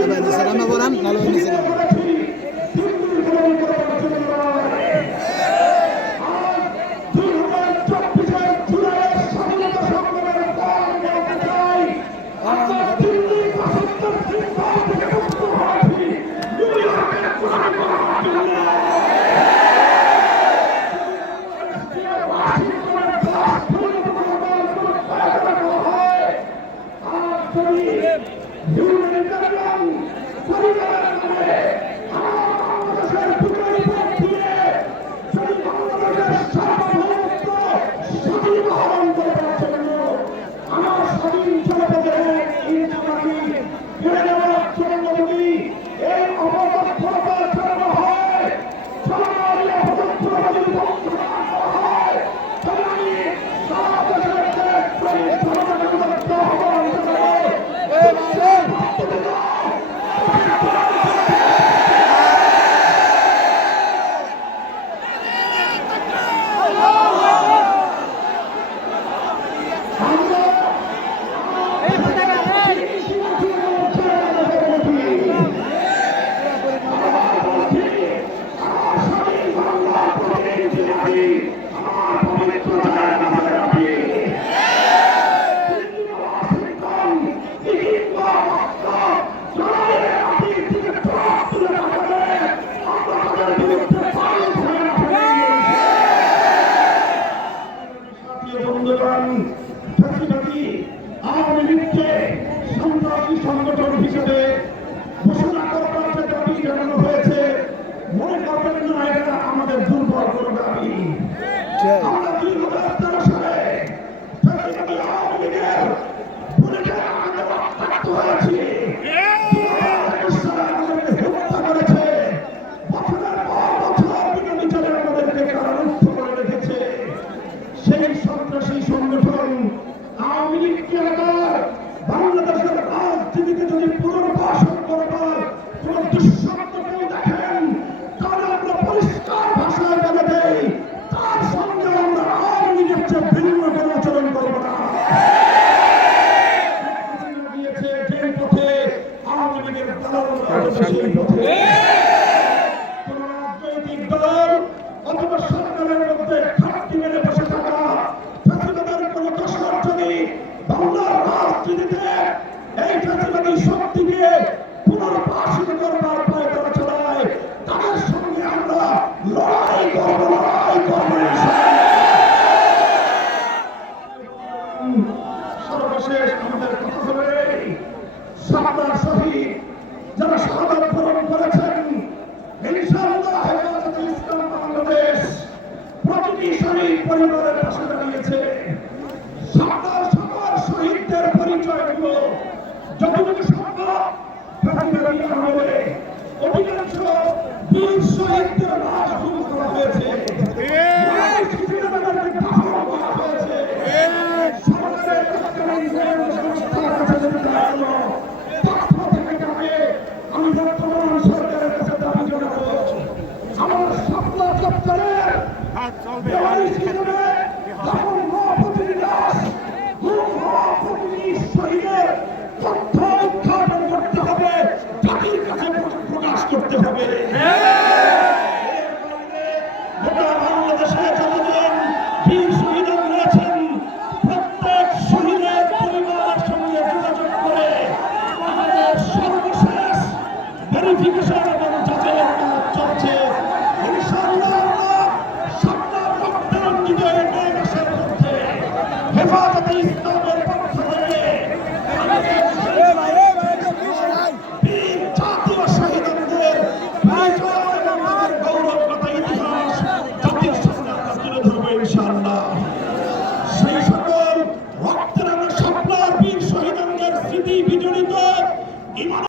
বলেন। রান্না বলেন ভালো হয়েছে। সংগঠন হিসেবে ঘোষণা করার যে দাবি জানানো হয়েছে, মনে করবেন না এটা আমাদের দুর্বল কোনো দাবি। আমরা 2013 সালে ফ্যাসিবাদী আওয়ামী লীগের বিরুদ্ধে আমাদের রক্তাক্ত হয়েছি। 2021 সালে আমাদেরকে হত্যা করেছে, বছরের পর বছর বিনা বিচারে আমাদেরকে কারারুদ্ধ করে রেখেছে। সেই সন্ত্রাসী সংগঠন আওয়ামী লীগকে আবার বাংলাদেশের রাজনীতিকে যদি পুনর্বাসন করবার কোন দুঃস্বপ্ন কেউ দেখেন, তাহলে আমরা পরিষ্কার ভাষায় বলে দেই, তার সঙ্গে আমরা আওয়ামী লীগের চেয়ে ভিন্ন কোনো আচরণ করব না। দিয়েছে যে পথে আওয়ামী লীগের সেই পথে কোন রাজনৈতিক দল অথবা সরকারের মধ্যে ঘাটতি মেরে বসে থাকা ফ্যাসিবাদের কোন দোষর যদি বাংলার রাজনীতিতে এই ফ্যাসিবাদী শক্তিকে পুনর্বাসিত করবার পায়তারা চালায়, তাদের সঙ্গে আমরা লড়াই করব। সর্বশেষ আমাদের কথা হলো সাতবার শহীদ যারা শাহাদাত বরণ করেছেন, ইনশাআল্লাহ হেফাজতে ইসলাম বাংলাদেশ প্রতিটি শহীদ পরিবারের পাশে দাঁড়িয়েছে। সাতবার শহীদদের পরিচয়গুলো যতটুকু সম্ভব ফ্যাসিবাদী আমলে অধিকাংশ বীর শহীদদের লাশ গুম করা হয়েছে, সরকারের তৎকালীন সংস্থার কাছে তথ্য থেকে যাবে। আমি বর্তমান সরকারের কাছে দাবি জানাবো, আমার স্বপ্ন দপ্তরের শহীদের তথ্য উদ্ঘাটন করতে হবে, জাতির কাছে প্রকাশ করতে হবে। বাংলাদেশে যতজন বীর শহীদ রয়েছেন, প্রত্যেক শহীদের পরিবারের সঙ্গে যোগাযোগ করে আমাদের সর্বশেষ ভেরিফিকেশন